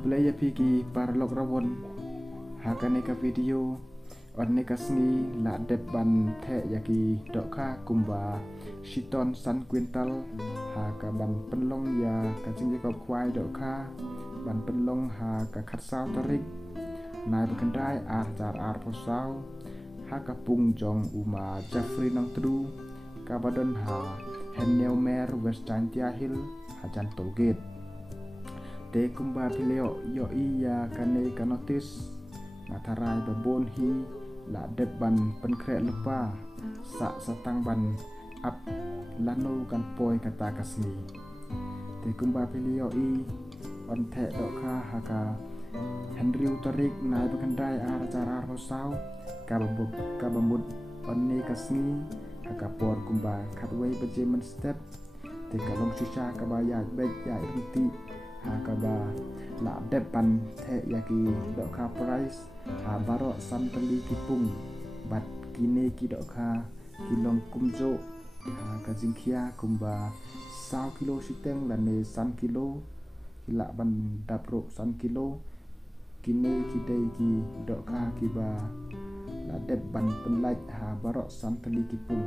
Belaya pigi parlok rawon hakaneka video oneka sngi la depan the yaki dokha kumba shiton san quintal haka ban penlong ya kacing yakop kwai dokha ban penlong haka khatsau tarik nai bekendai arjar ar posau haka pung jong uma Jeffrey nang tru kabadon ha Henneu mer West Chantia Hill hajan tolgate de kumba pileo yo iya kane kanotis ngatarai babon hi la depan penkre lupa sa satang ban ap lano kan poi kata kasni de kumba pileo i on the dokha haka Henry Utarik nai bekendai acara rosau kabamud onni kasni haka por kumba katway bejemen step de kalong shisha kabaya bek ya iriti hakaba la depan the yaki dokha price ha barok santeli kipung bat kini ki dokha kilong kumjo ha kajingkhia kumba 20 kilo siteng lane san kilo hila ban dapro san kilo kini kidai ki dokha kiba la depan penlaj ha barok santeli kipung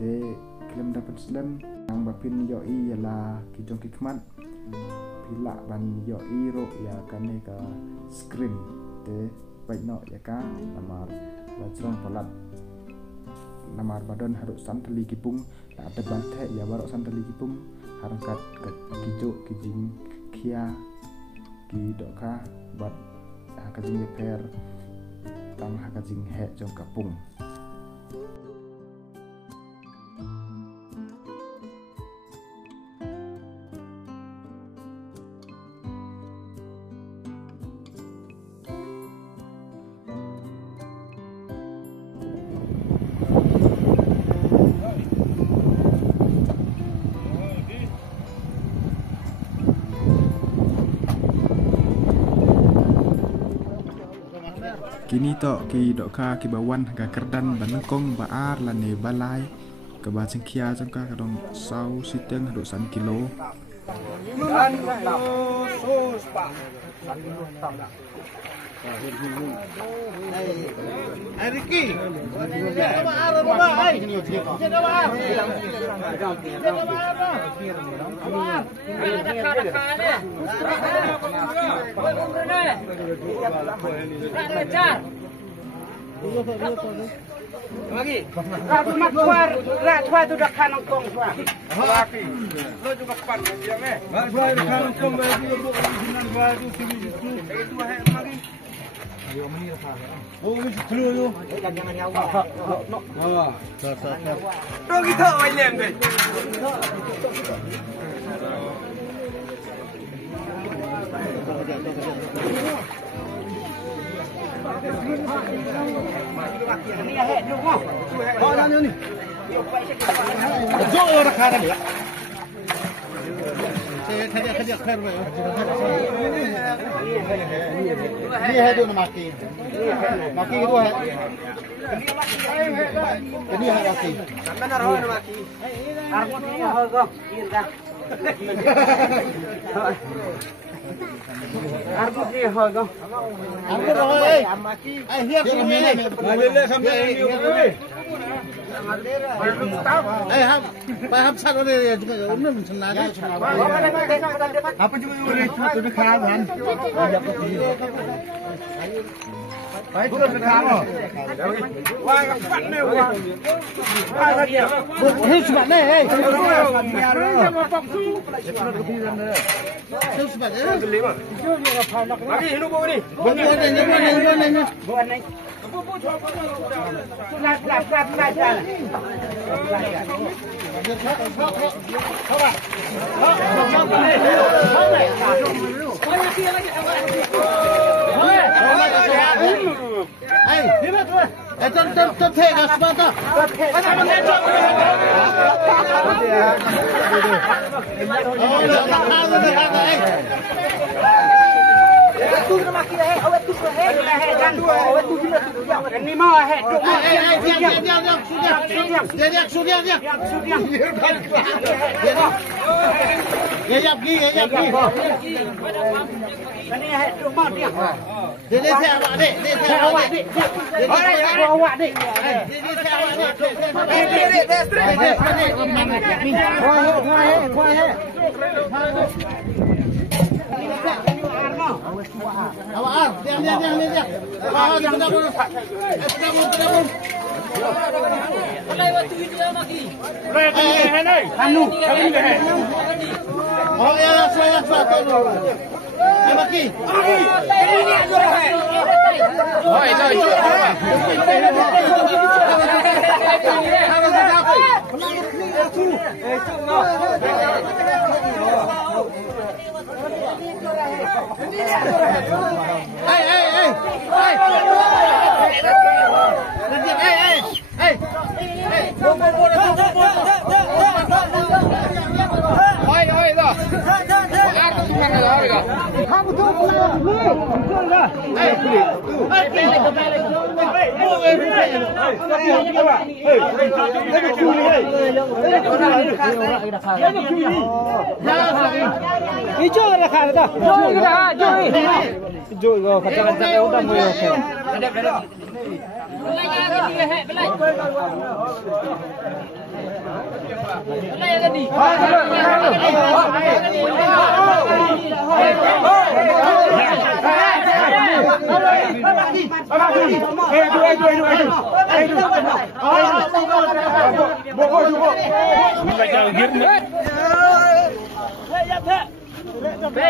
de klem dapat slam yang bapin yoi ialah kijong kikmat pila ban yo iro ya kane ka screen te baikno ya ka namar bajrong palat namar badon harus santeli kipung ada banthe ya barok santeli kipung harangkat ke kijo kijing kia ki dokha bat hakajing per tang hakajing he jong kapung. Kini tok ki dokha ki bawan ga kerdan banengkong baar lane balai ke ba cengkia jangka kadong sau siteng hadok san kilo Ricky, lagi. Mak keluar, tua tu dah kan nongkong tua. Lo juga pan dia meh. Tua dah kan nongkong bagi lo buat original baju sini itu. Itu hai lagi. Ayo meni lah. Oh, mesti dulu tu. Jangan nyawa. No. Ha. Tu kita wailen deh. Ni ada dulu kau. Oh, nanya ni. Jauh orang kaya ni. Saya kerja kerja. Ni ada dulu maki. Maki itu ada. Ini ada maki. Mana orang maki? Armut ni harga. Irkan. Arbut ni harga. Arbut oi. Hiap ni. Malele sampai ni oi. Ham sat ni juga umum senaga. Apa juga ni? Tu khá kan. Phải tu khá rồi. Qua gặp bạn nè. Qua ra kìa. Hết bạn nè. Hết bạn nè. Lagi hidup bau ni. Buat ni. Chân thể là sao ta? Tu nak maki dah, awak tu dah. Ini mau hek.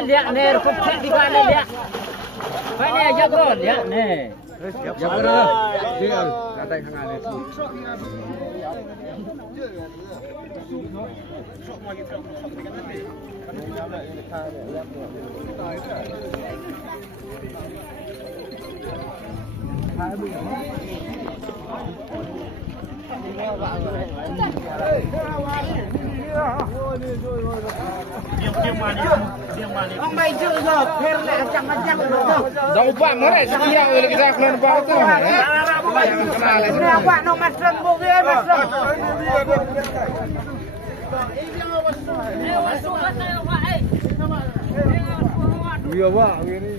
Lihat nih, rupanya di mana lihat? Mana aja bro, lihat nih. Jago dia kata yang ada itu. Ông bay chưa giờ thêm lại chẳng rồi. Đâu bạn mới lại sang nhau rồi ra lên bao tôi. Bạn nó mặt răng bộ ghê mặt răng. Nhiều quá cái này.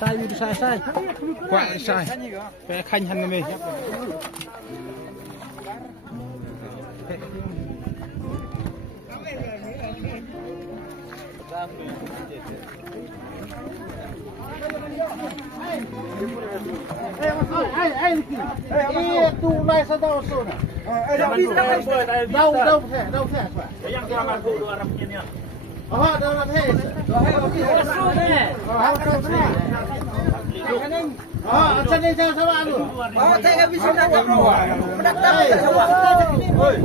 Sai đi sai. Quạ sai. Phải khanh hành mình. Tu lai sa đâu số nè. Đâu thế. Yang tu akan tu arah punya. Oh, đâu là thế. Chân lên sao bạn luôn? Thế cái video đã cầm rồi. Đặt tay sao? Ôi.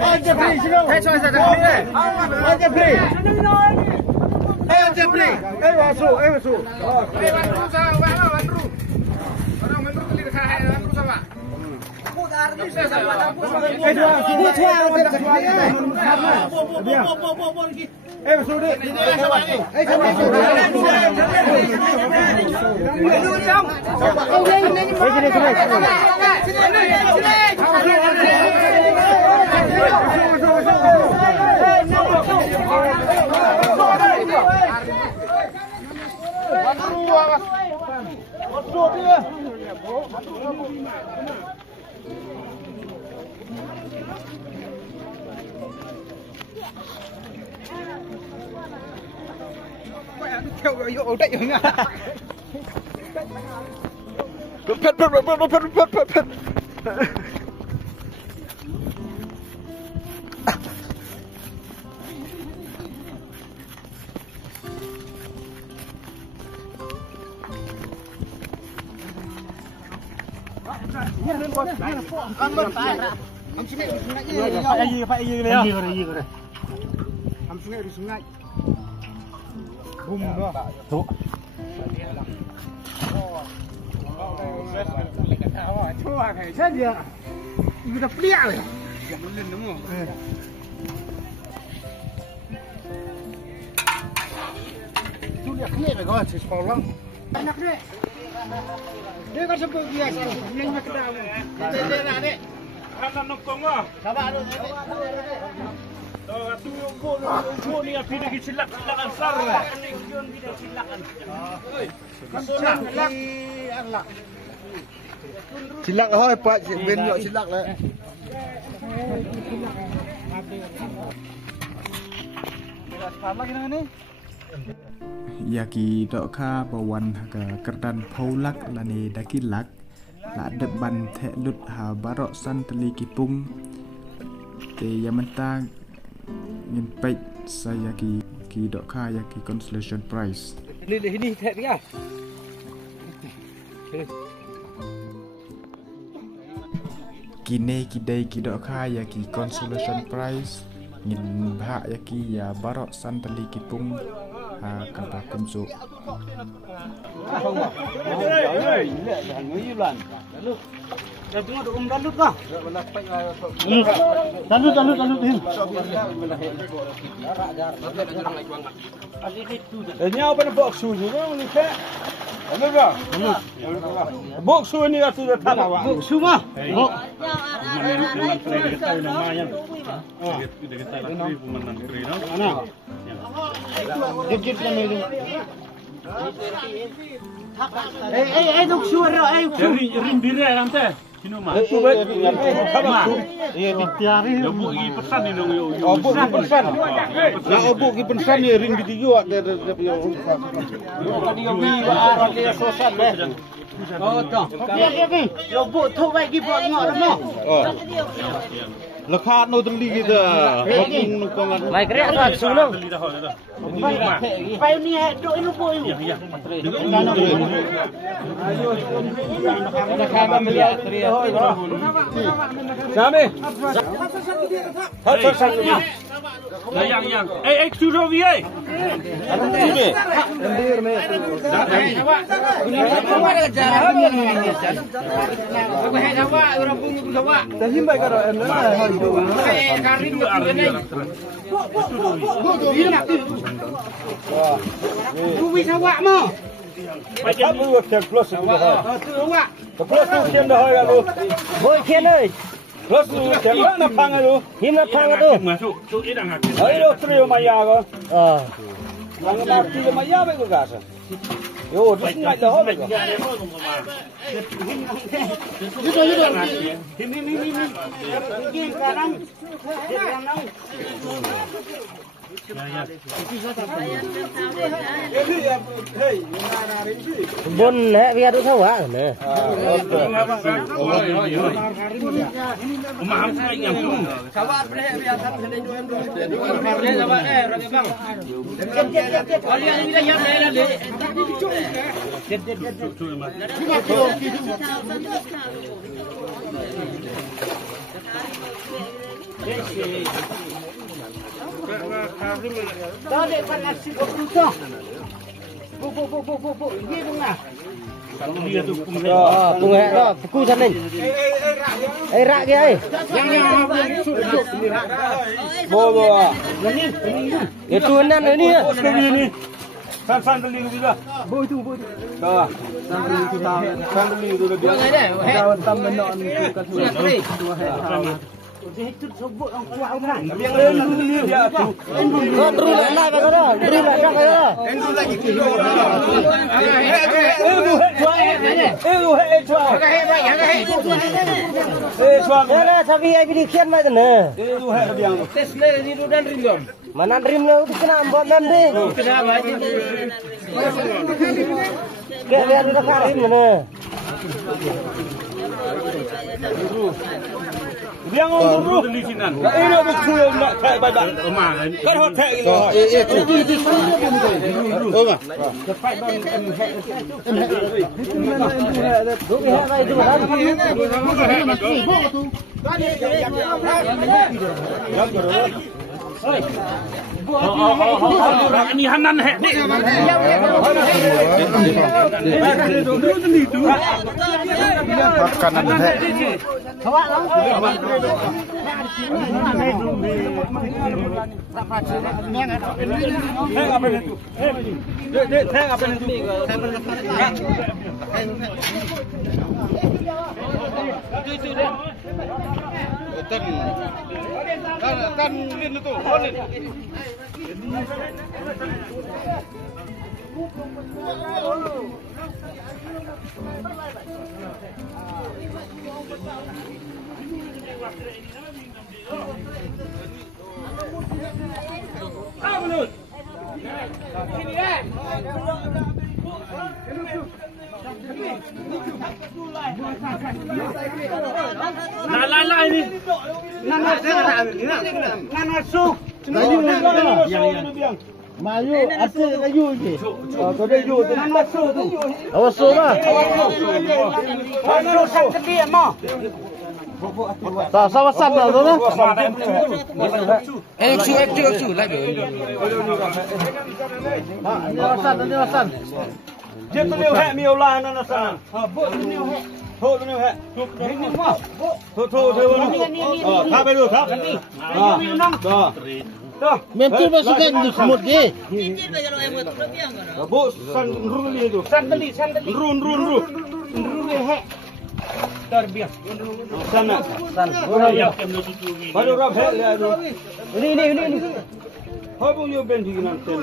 Anh chụp đi chứ đâu? Thế cho ra đây. Anh chụp đi. Anh chụp đi. Em vào số. Em vào sao? Bạn ru. Orang menru kali dekat hai ru sama. Theo cái ổ chạy hướng à? Phật. Phải gì này? Am sungai di sungai. Bum doa. Tuh. Coba kayak saja. Udah peliak. Tu lihat ni mereka cis paulang. Enak deh. Dia kan sebut biasa. Ini nak kedai. Dia nak dek. Karena nongkrong ah. Sabar dulu. Tu umur ni api lagi silak-silakan sar lah. Silak lah, Pak. Ben yok silak lah. Sama gini ni. Yaki dok ka bawan ka kerdan paulak lani dakilak la deban the lut ha barok san teli kipung te yamenta ngin pek saya ki dok ka yaki consolation prize Ini tak dia. kine kidai ki dok ka yaki consolation prize ngin bha yaki ya barok san teli kipung ha kata kumsu Ini apa nak box susu ni? Ada tak? Box susu ni tu dah tak awak. Box susu mah. Duk suara, ring bira nanti. Sino mah? Tu baik. Khabar. Iya ditiari. Obuk gi pesan ni dong yo. Obuk gi pesan. Nak obuk gi pesan ni ring video ada yo. Tadi yo wi arah dia sosan deh. Oh toh. Yo obuk tu baik gi buat ngok dah. Oh. Lekat no teli kita. Hoking no kongan. Mai gerak kan sulung. Pai ni duk ini boy. Ya. Lekat beli tri. Sami. Satu. Yang. Sudah biai. Lendir me. Terhimbai karo Bumi sawak mau. Macam tu tak plus tu dah. Tu awak. Plus tu kian dah ya lu. Boy kian oi. Plus tu kian nak pang lu. Hina pang tu. Masuk. Tu idang hak. Ayo trio maya ko. Lang mati maya ba ko gas. Yo, tu ngai dah ho. Ini. Sekarang. Bon nè biar tu sawa nè. Sawa biar satu sendiri sawa bang. Kalian ini dah yang le. Dah dek panas si bocah. Bu. Ini bunga. Dia tu bunga dah buku sana. Rak dia Yang Bo. Ini. Itu nan ini ya. Ini. San beli juga. Bo itu. Dah. San beli itu dia. Dah tambah nak ni kat sini. Dia itu sebut orang kuat orang. Yang lain dia tu. Terus nak apa kau? Terus nak apa kau? Endu lagi kilo. Tapi ai pilih kian macam mana? Tes le ni tu dan rim. Mana rim le tu kena buat nanti. Kenapa? Biar ada karim mana? Biang orang dulu di sini. Ini buku yang nak tak baca. Kan hotel gitu. Oh. Cepat bang. Ini hanan hek. Makanan hek. Kan lin itu, lin. Lah ini. Mayu, asal kayu je. Oh, tu dia kayu tu. Awas lah. Tak sawasan dah tu lah. Eksu lah tu. Ini wasan. Dia tu new hek miu lah nana sana. Ha, bo tu new hek. Tho tu new hek. Ini mah. Tho ni. Thaไปดูครับ Mentu masukkan di semut je. Bu san run ni tu. Sandali. Run. Run hek. Terbiak. Sana. Baru rap hek le tu. Ini. Ha bu yo ben di nan ten.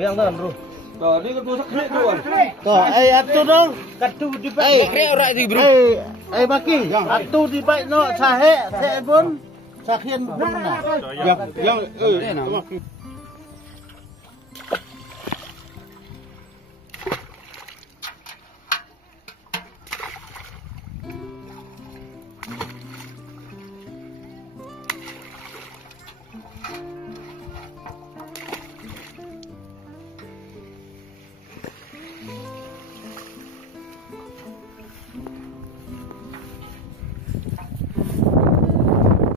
Biang dalam bro. Dia ketua sakit tu kan. Tu, atu dong. Katu di Orang tu bro. Maki. Atu di baik no sahe, pun sakhian pun na. yang